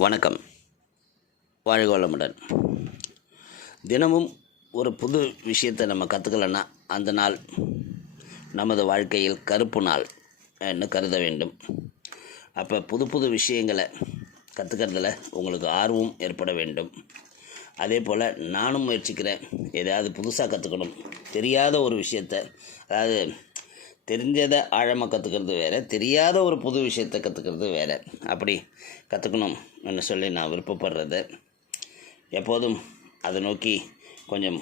வணக்கம். வாழ்க வளமுடன். தினமும் ஒரு புது விஷயத்தை நம்ம கற்றுக்கலன்னா அந்த நாள் நமது வாழ்க்கையில் கருப்பு நாள் என்று கருத வேண்டும். அப்போ புது புது விஷயங்களை கற்றுக்கிறதுல உங்களுக்கு ஆர்வம் ஏற்பட வேண்டும். அதே போல் நானும் முயற்சிக்கிறேன். எதையாவது புதுசாக கற்றுக்கணும் தெரியாத ஒரு விஷயத்தை அதாவது தெரிஞ்சதை ஆழமாக கற்றுக்கிறது வேறு தெரியாத ஒரு புது விஷயத்தை கற்றுக்கிறது வேறு. அப்படி கற்றுக்கணும் என்று சொல்லி நான் விருப்பப்படுறது. எப்போதும் அதை நோக்கி கொஞ்சம்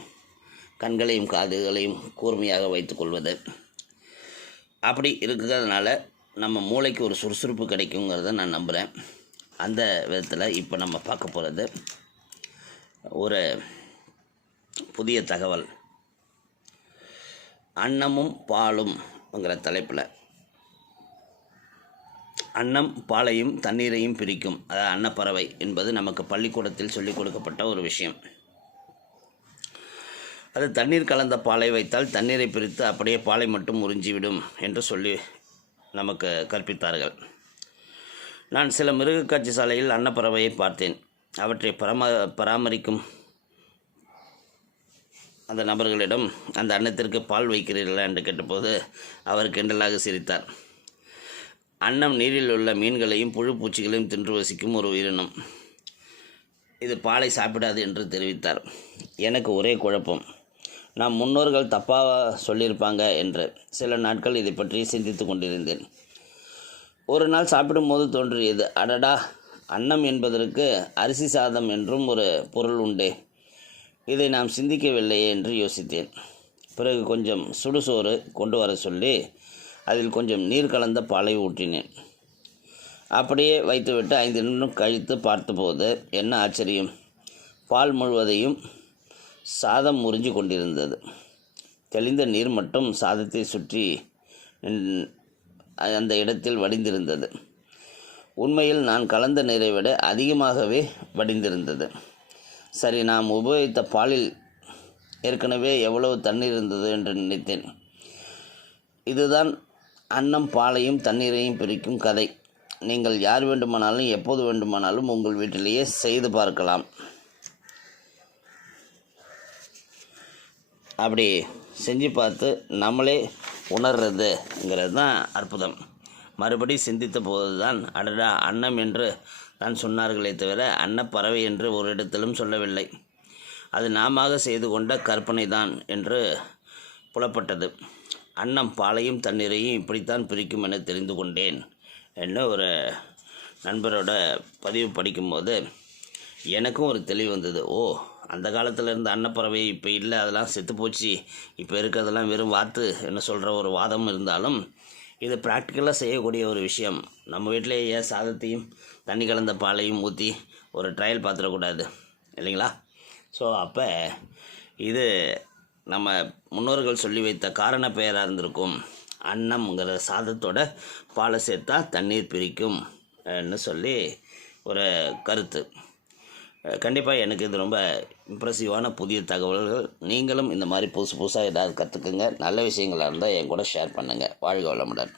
கண்களையும் காதுகளையும் கூர்மையாக வைத்துக்கொள்வது அப்படி இருக்கிறதுனால நம்ம மூளைக்கு ஒரு சுறுசுறுப்பு கிடைக்குங்கிறத நான் நம்புகிறேன் அந்த விதத்தில் இப்போ நம்ம பார்க்க போகிறது ஒரு புதிய தகவல். அன்னமும் பாலும் பாலும்ங்கிற தலைப்பில். அன்னம் பாலையும் தண்ணீரையும் பிரிக்கும். அதாவது அன்னப்பறவை என்பது நமக்கு பள்ளிக்கூடத்தில் சொல்லிக் கொடுக்கப்பட்ட ஒரு விஷயம். அது தண்ணீர் கலந்த பாலை வைத்தால் தண்ணீரை பிரித்து அப்படியே பாலை மட்டும் உறிஞ்சிவிடும் என்று சொல்லி நமக்கு கற்பித்தார்கள். நான் சில மிருகக்காட்சி சாலையில் அன்னப்பறவையை பார்த்தேன். அவற்றை பராம பராமரிக்கும் அந்த நபர்களிடம் அந்த அன்னத்திற்கு பால் வைக்கிறீர்களா? என்று கேட்டபோது அவர் கிண்டலாக சிரித்தார். அன்னம் நீரில் உள்ள மீன்களையும் புழு பூச்சிகளையும் தின்று வசிக்கும் ஒரு உயிரினம். இது பாலை சாப்பிடாது என்று தெரிவித்தார். எனக்கு ஒரே குழப்பம். நாம் முன்னோர்கள் தப்பாக சொல்லியிருப்பாங்க என்று. சில நாட்கள் இதை பற்றி சிந்தித்து கொண்டிருந்தேன். ஒரு நாள் சாப்பிடும்போது தோன்றியது அடடா அன்னம் என்பதற்கு அரிசி சாதம் என்றும் ஒரு பொருள் உண்டே. இதை நாம் சிந்திக்கவில்லையே என்று யோசித்தேன். பிறகு கொஞ்சம் சுடுசோறு கொண்டு வர சொல்லி அதில் கொஞ்சம் நீர் கலந்த பாலை ஊற்றினேன். அப்படியே வைத்துவிட்டு ஐந்து நிமிடம் கழித்து பார்த்தபோது என்ன ஆச்சரியம்? பால் முழுவதையும் சாதம் முறிஞ்சு கொண்டிருந்தது. தெளிந்த நீர் மட்டும் சாதத்தை சுற்றி அந்த இடத்தில் வடிந்திருந்தது. உண்மையில் நான் கலந்த நீரை விட அதிகமாகவே வடிந்திருந்தது. சரி நாம் உபயோகித்த பாலில் ஏற்கனவே எவ்வளவு தண்ணீர் இருந்தது என்று நினைத்தேன். இதுதான் அன்னம் பாலையும் தண்ணீரையும் பிரிக்கும் கதை. நீங்கள் யார் வேண்டுமானாலும் எப்போது வேண்டுமானாலும் உங்கள் வீட்டிலேயே செய்து பார்க்கலாம். அப்படி செஞ்சு பார்த்து நம்மளே உணர்றதுங்கிறது தான் அற்புதம். மறுபடி சிந்தித்த போது தான் அடடா அன்னம் என்று தான் சொன்னார்களே தவிர அன்னப்பறவை என்று ஒரு இடத்திலும் சொல்லவில்லை. அது நாம செய்து கொண்ட கற்பனை தான் என்று புலப்பட்டது. அன்னம் பாலையும் தண்ணீரையும் இப்படித்தான் பிரிக்கும் என தெரிந்து கொண்டேன் என்று ஒரு நண்பரோட பதிவு படிக்கும்போது எனக்கும் ஒரு தெளிவு வந்தது. ஓ அந்த காலத்தில் இருந்த அன்னப்பறவை இப்போ இல்லை அதெல்லாம் செத்து போச்சு. இப்போ இருக்கிறதெல்லாம் வெறும் வாத்து என்ன சொல்கிற ஒரு வாதம் இருந்தாலும் இது ப்ராக்டிக்கலாக செய்யக்கூடிய ஒரு விஷயம். நம்ம வீட்டிலே ஏன் சாதத்தையும் தண்ணி கலந்த பாலையும் ஊற்றி ஒரு ட்ரையல் பார்த்துடக்கூடாது இல்லைங்களா? ஸோ அப்போ இது நம்ம முன்னோர்கள் சொல்லி வைத்த காரண பெயராக இருந்திருக்கும். அன்னம்ங்கிற சாதத்தோட பாலை சேர்த்தா தண்ணீர் பிரிக்கும் சொல்லி ஒரு கருத்து. கண்டிப்பாக எனக்கு இது ரொம்ப இம்ப்ரெசிவான புதிய தகவல்கள். நீங்களும் இந்த மாதிரி புதுசு புதுசாக ஏதாவது கற்றுக்குங்க நல்ல விஷயங்களாக இருந்தால் என் கூட ஷேர் பண்ணுங்கள் வாழ்க வளமுடன்.